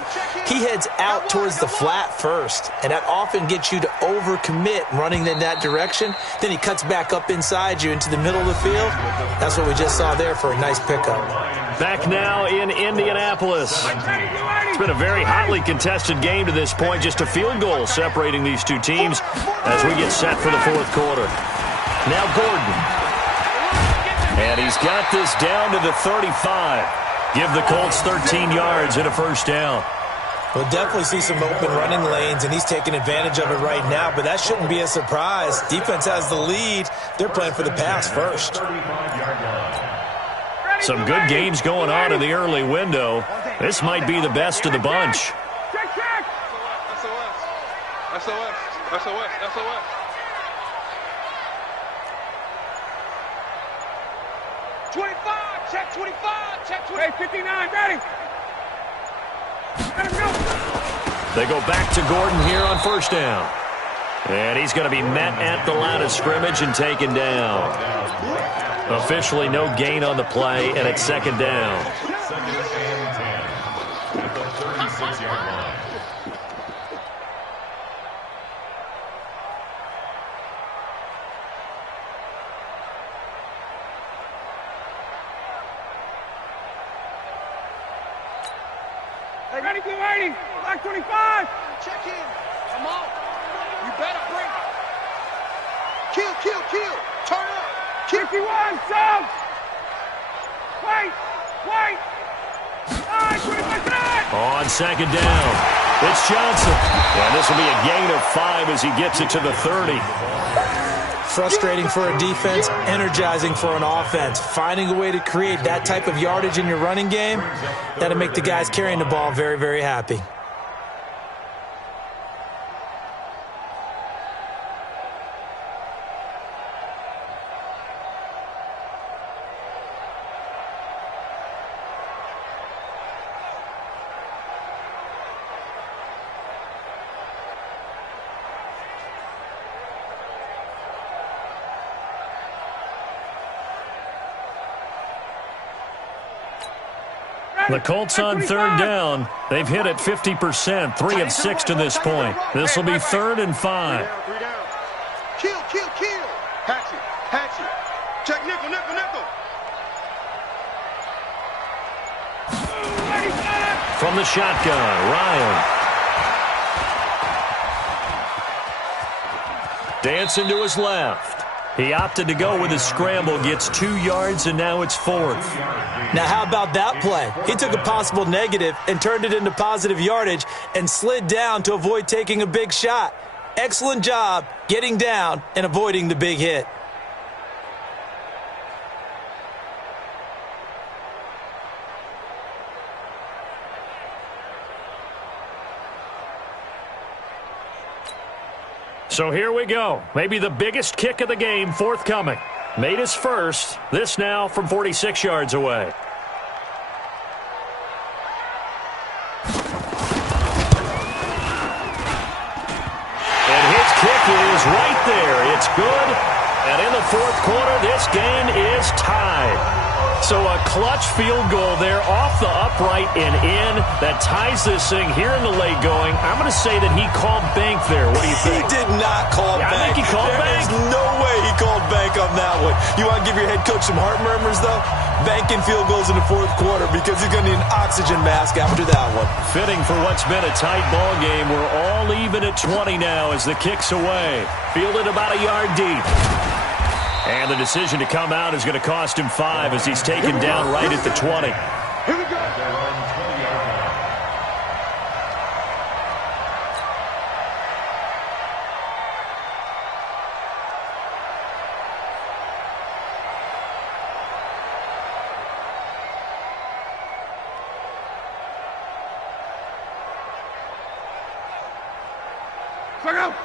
he heads out towards the flat first, and that often gets you to overcommit running in that direction. Then he cuts back up inside you into the middle of the field. That's what we just saw there for a nice pickup. Back now in Indianapolis. It's been a very hotly contested game to this point. Just a field goal separating these two teams as we get set for the 4th quarter. Now Gordon. And he's got this down to the 35. Give the Colts 13 yards and a 1st down. We'll definitely see some open running lanes, and he's taking advantage of it right now, but that shouldn't be a surprise. Defense has the lead. They're playing for the pass first. Some good games going on in the early window. This might be the best of the bunch. 25, check 25, check 25. Hey, 59, ready. Let him go. They go back to Gordon here on first down. And he's going to be met at the line of scrimmage and taken down. Officially no gain on the play, and it's second down. Second and 10 at the 36-yard line. Hey, ready, blue 80, black 25. Check in. Come on. You better bring it. Kill, kill, kill. Turn up. 51, subs. Wait. 25. On second down, it's Johnson. And this will be a gain of 5 as he gets it to the 30. Frustrating for a defense, energizing for an offense. Finding a way to create that type of yardage in your running game, that'll make the guys carrying the ball very, very happy. The Colts on third down. They've hit it 50%, 3 of 6 to this point. This will be 3rd and 5. Kill. Hatchet. Check nickel. From the shotgun, Ryan. Dancing to his left. He opted to go with his scramble, gets 2 yards, and now it's 4th. Now, how about that play? He took a possible negative and turned it into positive yardage and slid down to avoid taking a big shot. Excellent job getting down and avoiding the big hit. So here we go. Maybe the biggest kick of the game forthcoming. Made his first. This now from 46 yards away. And his kick is right there. It's good. And in the 4th quarter, this game is tied. So a clutch field goal there off the upright and in that ties this thing here in the late going. I'm going to say that he called bank there. What do you think? He did not call bank. I think he called bank. There's no way he called bank on that one. You want to give your head coach some heart murmurs, though? Banking field goals in the 4th quarter because he's going to need an oxygen mask after that one. Fitting for what's been a tight ball game. We're all even at 20 now as the kick's away. Fielded about a yard deep. And the decision to come out is going to cost him 5 as he's taken down right at the 20. Here we go.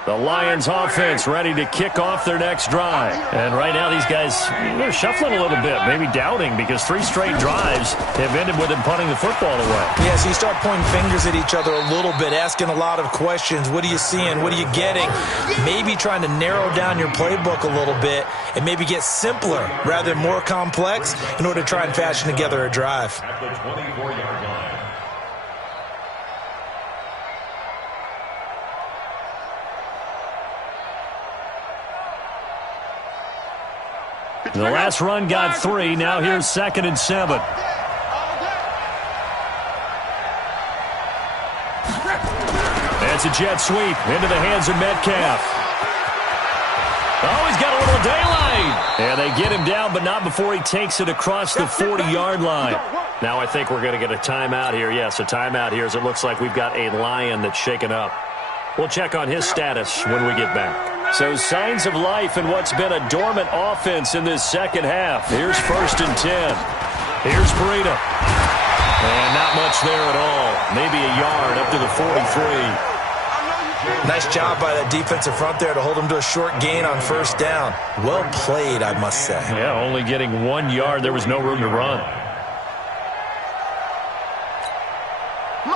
The Lions offense ready to kick off their next drive. And right now these guys, they're shuffling a little bit, maybe doubting because 3 straight drives have ended with them punting the football away. Yeah, so you start pointing fingers at each other a little bit, asking a lot of questions. What are you seeing? What are you getting? Maybe trying to narrow down your playbook a little bit and maybe get simpler rather than more complex in order to try and fashion together a drive. At the 24-yard line. The last run got 3. Now here's 2nd and 7. That's a jet sweep into the hands of Metcalf. Oh, he's got a little daylight. And they get him down, but not before he takes it across the 40-yard line. Now I think we're going to get a timeout here. Yes, a timeout here as it looks like we've got a Lion that's shaken up. We'll check on his status when we get back. So signs of life in what's been a dormant offense in this second half. Here's 1st and 10. Here's Breida. And not much there at all. Maybe a yard up to the 43. Nice job by that defensive front there to hold him to a short gain on first down. Well played, I must say. Yeah, only getting 1 yard. There was no room to run.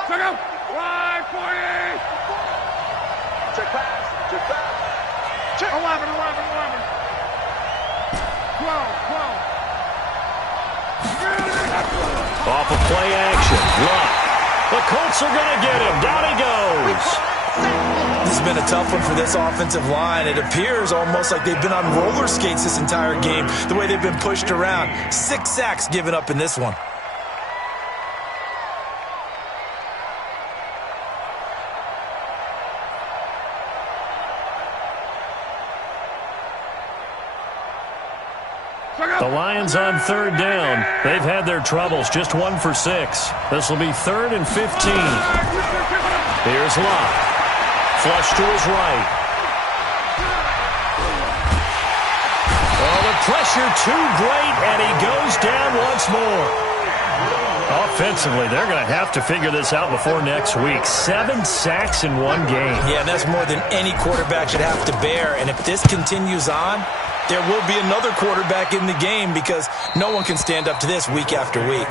Check out. Wide 40. Check pass. Check pass. Check. 11. 12. Off of play action. Luck. The Colts are going to get him. Down he goes. This has been a tough one for this offensive line. It appears almost like they've been on roller skates this entire game, the way they've been pushed around. 6 sacks given up in this one. The Lions on third down. They've had their troubles. Just 1 for 6. This will be 3rd and 15. Here's Locke. Flush to his right. Oh, the pressure too great, and he goes down once more. Offensively, they're going to have to figure this out before next week. 7 sacks in 1 game. Yeah, and that's more than any quarterback should have to bear. And if this continues on, there will be another quarterback in the game because no one can stand up to this week after week.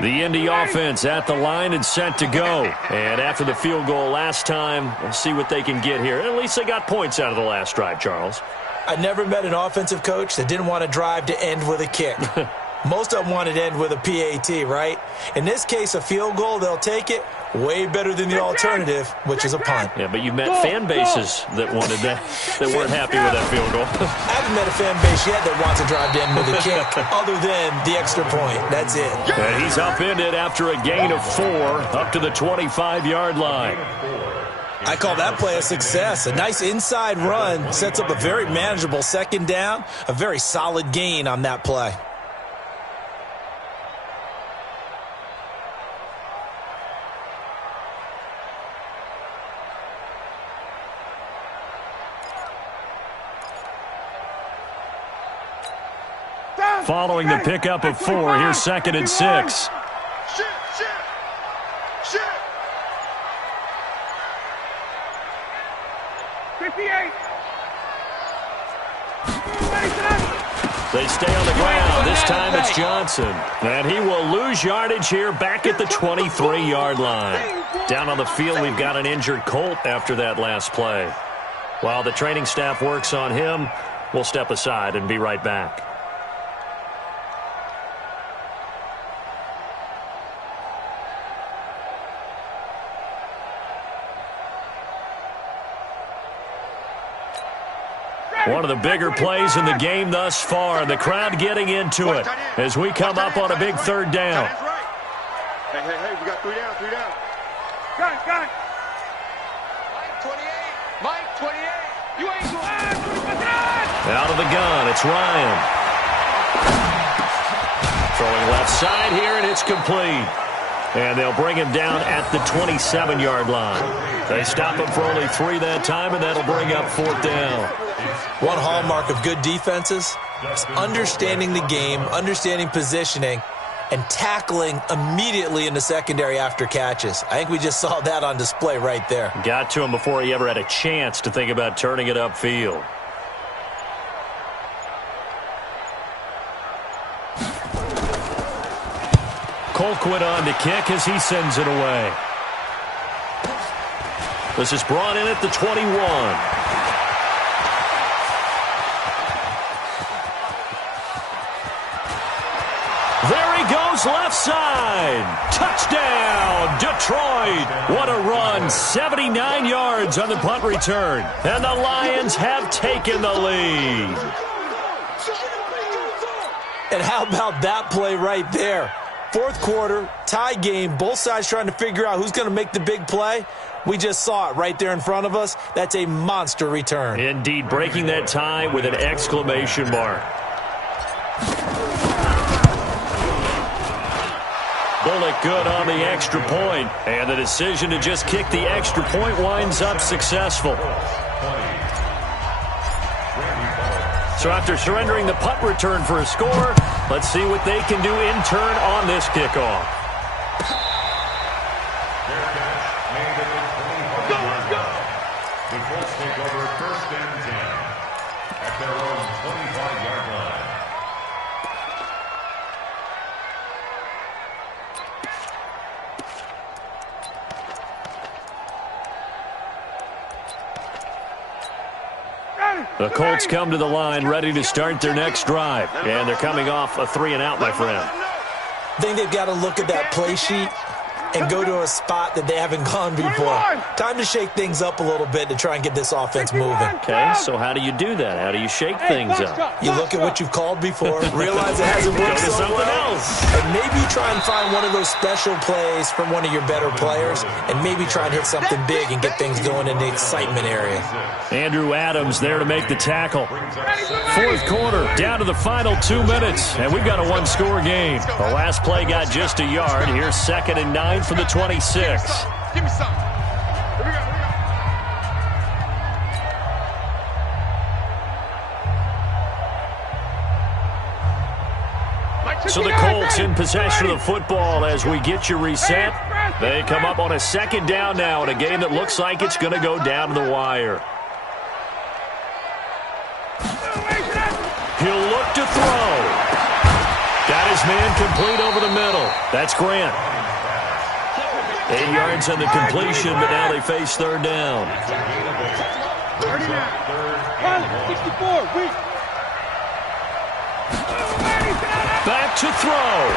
The Indy offense at the line and set to go. And after the field goal last time, we'll see what they can get here. At least they got points out of the last drive, Charles. I never met an offensive coach that didn't want to drive to end with a kick. Most of them wanted to end with a PAT, right? In this case, a field goal, they'll take it. Way better than the alternative, which is a punt. Yeah, but you've met fan bases that wanted that weren't happy with that field goal. I haven't met a fan base yet that wants to drive to end with a kick, other than the extra point. That's it. And he's upended after a gain of 4 up to the 25-yard line. I call that play a success. A nice inside run sets up a very manageable second down, a very solid gain on that play. Following the pickup of 4, here's 2nd and 6. 58. They stay on the ground. This time it's Johnson. And he will lose yardage here back at the 23-yard line. Down on the field, we've got an injured Colt after that last play. While the training staff works on him, we'll step aside and be right back. One of the bigger plays in the game thus far. The crowd getting into it as we come up on a big 3rd down. Hey, we got 3 down, 3 down. Got it. Mike 28. You ain't going. Out of the gun, it's Ryan. Throwing left side here, and it's complete. And they'll bring him down at the 27-yard line. They stop him for only 3 that time, and that'll bring up 4th down. One hallmark of good defenses is understanding the game, understanding positioning, and tackling immediately in the secondary after catches. I think we just saw that on display right there. Got to him before he ever had a chance to think about turning it upfield. Colquitt on to kick as he sends it away. This is brought in at the 21. There he goes left side. Touchdown, Detroit. What a run. 79 yards on the punt return. And the Lions have taken the lead. And how about that play right there? 4th quarter, tie game, both sides trying to figure out who's going to make the big play. We just saw it right there in front of us. That's a monster return. Indeed, breaking that tie with an exclamation mark. The call it good on the extra point. And the decision to just kick the extra point winds up successful. So after surrendering the punt return for a score, let's see what they can do in turn on this kickoff. The Colts take over 1st and 10 at their own 25-yard line. The Colts come to the line ready to start their next drive. And they're coming off a 3-and-out, my friend. I think they've got to look at that play sheet and go to a spot that they haven't gone before. Time to shake things up a little bit to try and get this offense moving. Okay, so how do you do that? How do you shake things up? You look at what you've called before, realize it hasn't worked so well, and maybe try and find one of those special plays from one of your better players, and maybe try and hit something big and get things going in the excitement area. Andrew Adams there to make the tackle. 4th quarter, down to the final 2 minutes, and we've got a one-score game. The last play got just a yard. Here's 2nd and 9 for the 26. Give me some. Here we go. So the Colts in possession of the football as we get you reset. They come up on a 2nd down now in a game that looks like it's going to go down to the wire. He'll look to throw. Got his man complete over the middle. That's Grant. 8 yards on the completion, but now they face 3rd down. 39. 64. Weak. Back to throw.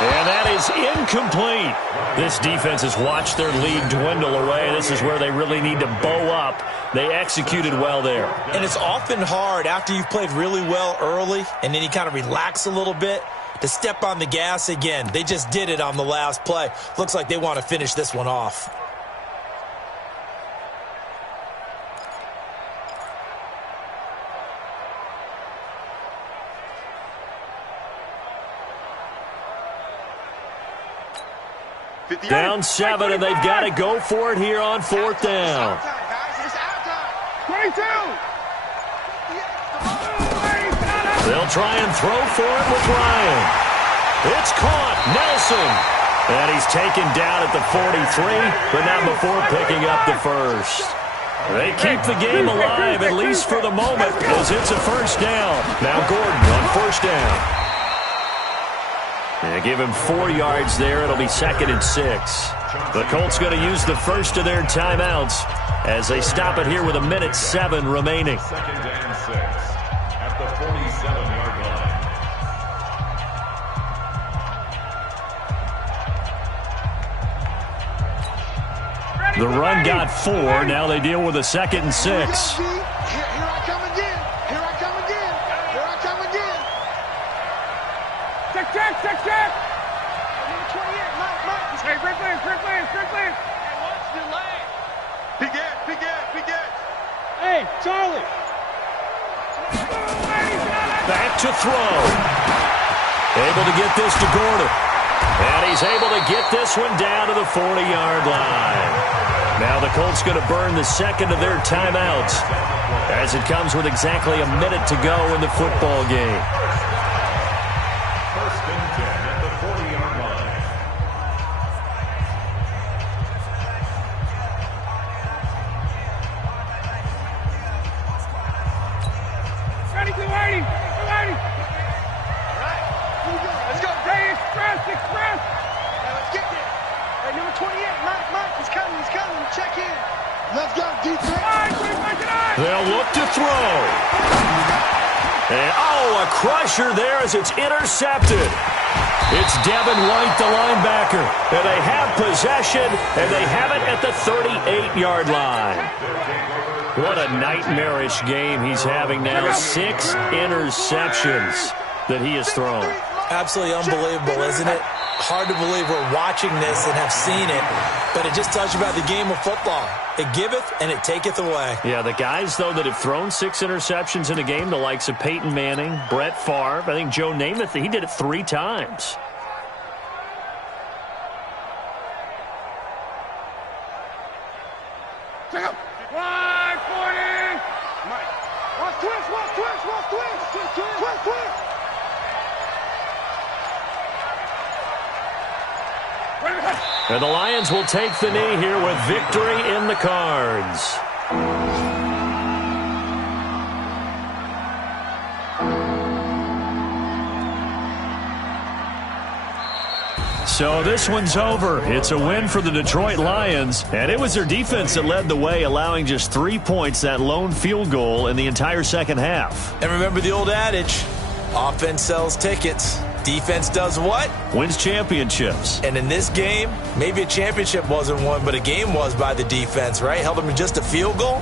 And that is incomplete. This defense has watched their lead dwindle away. This is where they really need to bow up. They executed well there. And it's often hard after you've played really well early and then you kind of relax a little bit to step on the gas again. They just did it on the last play. Looks like they want to finish this one off. Down 7, and they've got to go for it here on 4th down. 22. They'll try and throw for it with Ryan. It's caught. Nelson. And he's taken down at the 43, but not before picking up the first. They keep the game alive, at least for the moment, as it's a 1st down. Now Gordon on 1st down. And give him 4 yards there. It'll be 2nd and 6. The Colts going to use the first of their timeouts as they stop it here with 1:07 remaining. 2nd and 6 at the 47-yard line. The run got 4. Now they deal with a 2nd and 6. Here I come again. Here I come again. Here I come again. Check. Number 28, Mike. Hey, Strickland. Hey, watch the leg. Big Ed. Hey, Charlie. Back to throw. Able to get this to Gordon. And he's able to get this one down to the 40-yard line. Now the Colts going to burn the 2nd of their timeouts as it comes with exactly a minute to go in the football game. 1st and 10 at the 40-yard line. Ready, 280. All right. Here we go. Let's go. Hey, express. Now let's get there. Hey, number 28, Mike. He's coming. Check in. Let's go, defense. They'll look to throw. And, a crusher there as it's intercepted. It's Devin White, the linebacker. And they have possession, and they have it at the 38-yard line. What a nightmarish game he's having now. 6 interceptions that he has thrown. Absolutely unbelievable, isn't it? Hard to believe we're watching this and have seen it, but it just tells you about the game of football. It giveth and it taketh away. Yeah, the guys, though, that have thrown 6 interceptions in a game, the likes of Peyton Manning, Brett Favre, I think Joe Namath, he did it 3 times. Check up. 140. Mike. Twist. And the Lions will take the knee here with victory in the cards. So this one's over. It's a win for the Detroit Lions, and it was their defense that led the way, allowing just 3 points, that lone field goal in the entire second half. And remember the old adage, offense sells tickets. Defense does what? Wins championships. And in this game, maybe a championship wasn't won, but a game was by the defense, right? Held them to just a field goal.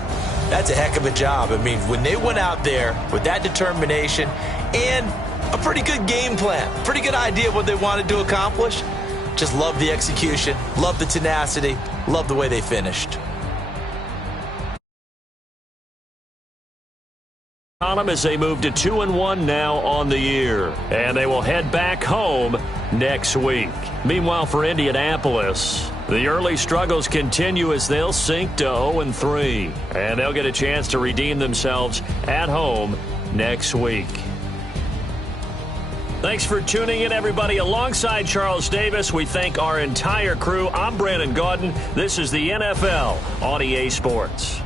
That's a heck of a job. I mean, when they went out there with that determination and a pretty good game plan, pretty good idea of what they wanted to accomplish, just love the execution, love the tenacity, love the way they finished. As they move to 2-1 now on the year, and they will head back home next week. Meanwhile, for Indianapolis, the early struggles continue as they'll sink to 0-3, and they'll get a chance to redeem themselves at home next week. Thanks for tuning in, everybody. Alongside Charles Davis, we thank our entire crew. I'm Brandon Gaudin. This is the NFL on EA Sports.